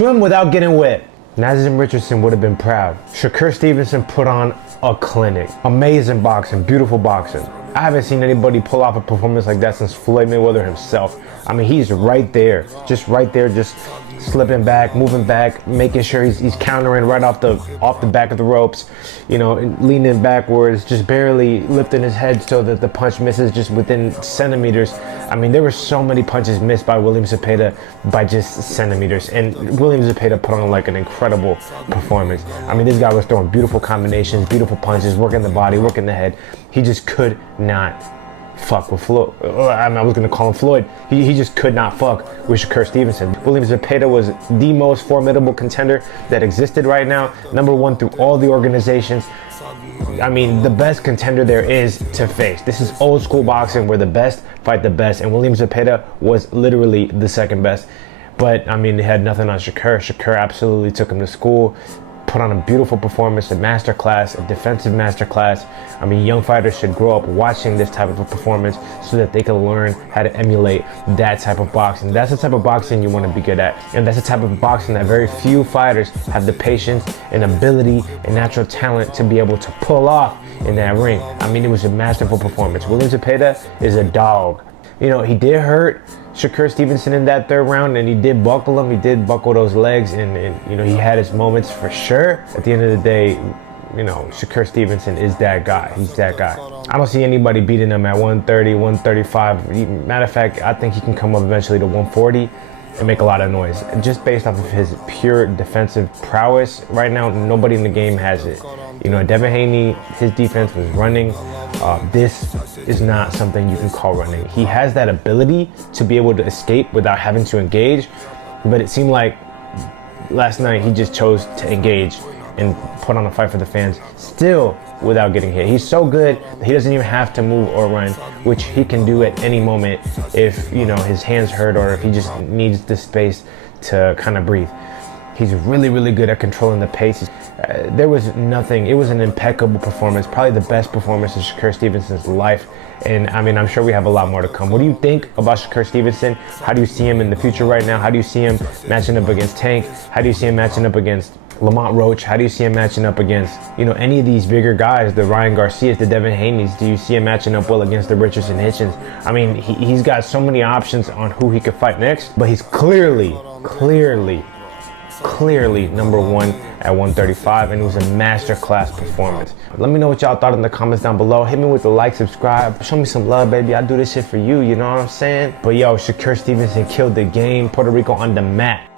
Swim without getting wet. Nazem Richardson would have been proud. Shakur Stevenson put on a clinic. Amazing boxing, beautiful boxing. I haven't seen anybody pull off a performance like that since Floyd Mayweather himself. I mean, he's right there, just slipping back, moving back, making sure he's countering right off the back of the ropes, you know, leaning backwards, just barely lifting his head so that the punch misses just within centimeters. I mean, there were so many punches missed by William Zepeda by just centimeters, and William Zepeda put on like an incredible performance. I mean, this guy was throwing beautiful combinations, beautiful punches, working the body, working the head. He just could not fuck with Floyd. I was gonna call him Floyd. He just could not fuck with Shakur Stevenson. William Zepeda was the most formidable contender that existed right now. Number one through all the organizations. I mean, the best contender there is to face. This is old school boxing where the best fight the best, and William Zepeda was literally the second best. But I mean, they had nothing on Shakur. Shakur absolutely took him to school, put on a beautiful performance, a masterclass, a defensive masterclass. I mean, young fighters should grow up watching this type of a performance so that they can learn how to emulate that type of boxing. That's the type of boxing you want to be good at. And that's the type of boxing that very few fighters have the patience and ability and natural talent to be able to pull off in that ring. I mean, it was a masterful performance. William Zepeda is a dog. You know, he did hurt Shakur Stevenson in that third round, and he did buckle him. He did buckle those legs, and you know, he had his moments for sure. At the end of the day, you know, Shakur Stevenson is that guy. He's that guy. I don't see anybody beating him at 130, 135. Matter of fact, I think he can come up eventually to 140 and make a lot of noise. Just based off of his pure defensive prowess, right now, nobody in the game has it. You know, Devin Haney, his defense was running. This is not something you can call running. He has that ability to be able to escape without having to engage, but it seemed like last night he just chose to engage and put on a fight for the fans, still without getting hit. He's so good that he doesn't even have to move or run, which he can do at any moment if, you know, his hands hurt or if he just needs the space to kind of breathe. He's really, really good at controlling the pace. There was nothing. It was an impeccable performance, probably the best performance in Shakur Stevenson's life. And I mean, I'm sure we have a lot more to come. What do you think about Shakur Stevenson? How do you see him in the future right now? How do you see him matching up against Tank? How do you see him matching up against Lamont Roach? How do you see him matching up against, you know, any of these bigger guys, the Ryan Garcias, the Devin Haneys? Do you see him matching up well against the Richardson Hitchens? I mean, he's got so many options on who he could fight next, but he's clearly number one at 135, and it was a masterclass performance. Let me know what y'all thought in the comments down below. Hit me with the like, subscribe, show me some love, baby. I do this shit for you, you know what I'm saying? But yo, Shakur Stevenson killed the game. Puerto Rico on the mat.